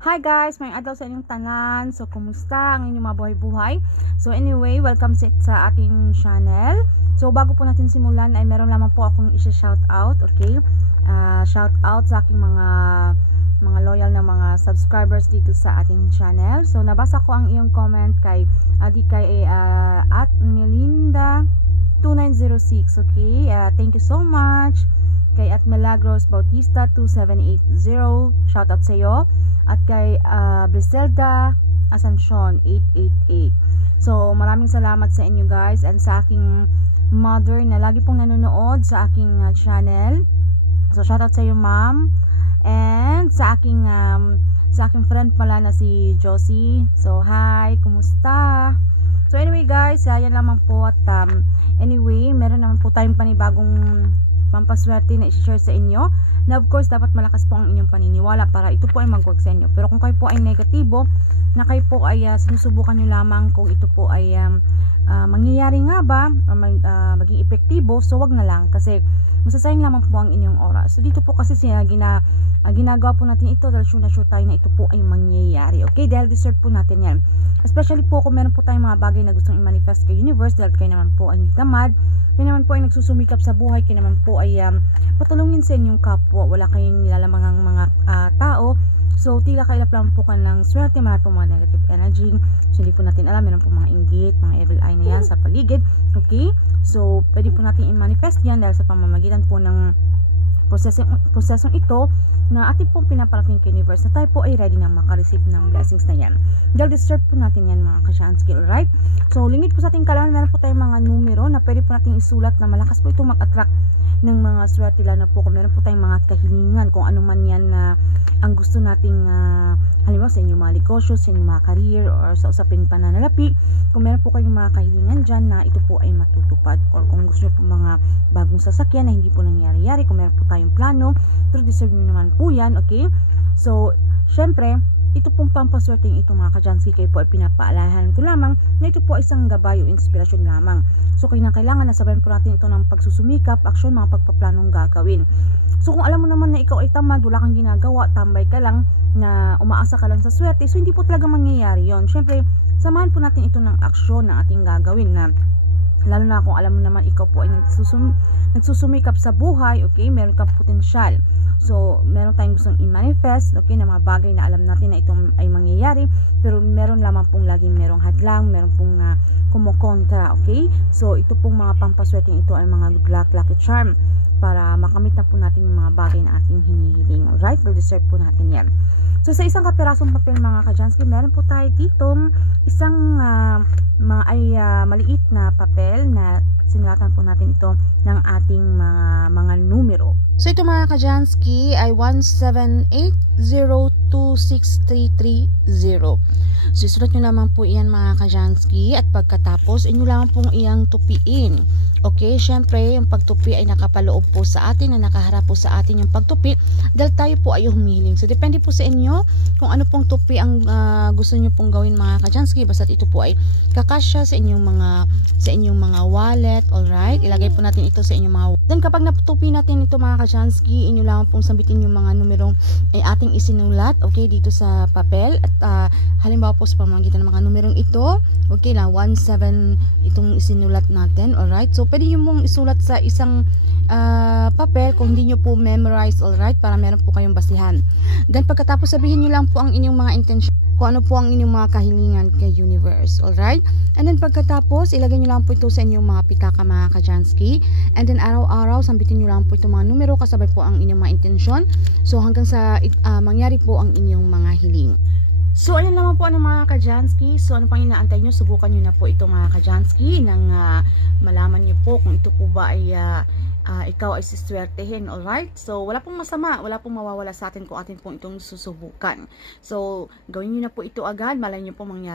Hi guys, may adlaw sa inyong tanan. So, kumusta ang inyong mga buhay-buhay? So, anyway, welcome sa ating channel. So, bago po natin simulan ay meron lamang po akong i-shout out, okay? Shout out sa aking mga loyal na mga subscribers dito sa ating channel. So, nabasa ko ang iyong comment kay at Melinda 2906, okay? Thank you so much. Kay at Milagros Bautista 2780, shout out sa iyo. At kay Briselda Asuncion 888. So maraming salamat sa inyo guys, and sa aking mother na lagi pong nanonood sa aking channel. So shout out sa iyo ma'am. And sa aking friend pala na si Josie. So hi, kumusta? So anyway guys, yan lamang po. At anyway, meron naman po tayong panibagong pampaswerte na i-share sa inyo, na of course dapat malakas po ang inyong paniniwala para ito po ay mag-work sa inyo. Pero kung kayo po ay negatibo, na kayo po ay sinusubukan nyo lamang kung ito po ay mangyayari nga ba o maging epektibo, so wag na lang, kasi masasayang lamang po ang inyong oras. So dito po kasi ginagawa po natin ito dahil sure na sure tayo na ito po ay mangyayari, okay? Dahil deserve po natin yan, especially po kung meron po tayong mga bagay na gustong i-manifest kay universe, dahil kayo naman po ay tamad, kayo naman po ay nagsusumikap sa buhay, kayo naman po ay patulungin sa inyong kapwa, wala kayong nilalamangang mga tao. So tila kailap lang po ka ng swerte, marami po mga negative energy. So hindi po natin alam, meron po mga inggit, mga evil eye na yan sa paligid, okay? So pwede po natin i-manifest yan dahil sa pamamagitan po ng prosesong ito na ating pong pinaparating kay universe, na tayo po ay ready na makareceive ng blessings na yan. Dahil deserve po natin yan mga ka-Shanski, alright? So lingid po sa ating kalaman, meron po tayong mga numero na pwede po natin isulat na malakas po ito mag-attract ng mga swerte, lalo po kung meron po tayong mga kahilingan, kung ano man yan na ang gusto nating halimbawa sa inyong mga negosyo, sa inyong mga career, or sa usaping pananalapi. Kung meron po kayong mga kahilingan dyan na ito po ay matutupad, or kung gusto nyo po mga bagong sasakyan na hindi po nangyari-yari, kung meron po tayong plano, pero deserve nyo naman po yan, okay? So syempre ito pong pampaswerteng ito mga ka-Jansi, kayo po ay pinapaalahan ko lamang na ito po ay isang gabay o inspirasyon lamang. So kailangan na sabayan po natin ito ng pagsusumikap, aksyon, mga pagpaplanong gagawin. So kung alam mo naman na ikaw ay tamad, wala kang ginagawa, tambay ka lang, na umaasa ka lang sa swerte, so hindi po talaga mangyayari yon. Syempre, samahan po natin ito ng aksyon na ating gagawin, na lalo na kung alam mo naman ikaw po ay nagsusumikap sa buhay, okay, meron kang potensyal. So meron tayong gustong i-manifest, okay, na mga bagay na alam natin na itong ay mangyayari, pero meron lamang pong laging merong hadlang, meron pong kumukontra, okay? So ito pong mga pampaswerteng ito ay mga good luck, lucky charm, para makamit na po natin yung mga bagay na ating hinihiling, alright? Well, deserve po natin yan. So sa isang kapirasong papel mga ka-Janski, meron po tayo ditong isang maliit na papel na sinulatan po natin ito ng ating mga numero. So ito mga ka-Janski ay 178026330. So isulat nyo lamang po iyan mga ka-Janski, at pagkatapos inyo lamang pong iyang tupiin. Okay, syempre yung pagtupi ay nakapaloob po sa atin, na nakaharap po sa atin yung pagtupi, dahil tayo po ay humihiling. So depende po sa inyo kung ano pong tupi ang gusto nyo pong gawin mga ka-Janski, basta ito po ay kakasya sa inyong mga wallet, alright? Ilagay po natin ito sa inyong mga wallet. Then kapag natupi natin ito mga ka-Janski, inyo lamang pong sambitin yung mga numerong ay ating isinulat, okay, dito sa papel. At halimbawa po sa pamamagitan ng mga numerong ito, okay na 17 itong isinulat natin, alright? So pwede nyo mong isulat sa isang papel kung hindi nyo po memorize, alright, para meron po kayong basihan. Then pagkatapos sabihin nyo lang po ang inyong mga intention, kung ano po ang inyong mga kahilingan kay universe, alright? And then pagkatapos ilagay nyo lang po ito sa inyong mga pitaka mga ka-Janski, and then araw-araw sambitin nyo lang po itong mga numero kasabay po ang inyong mga intensyon, so hanggang sa mangyari po ang inyong mga hiling. So ayun naman po mga ka-Janski. So ano pang inaantay nyo, subukan nyo na po ito mga ka-Janski, nang malaman nyo po kung ito po ba ay ikaw ay siswertehin, alright? So wala pong masama, wala pong mawawala sa atin kung atin pong itong susubukan. So gawin nyo na po ito agad, malay nyo po mangyari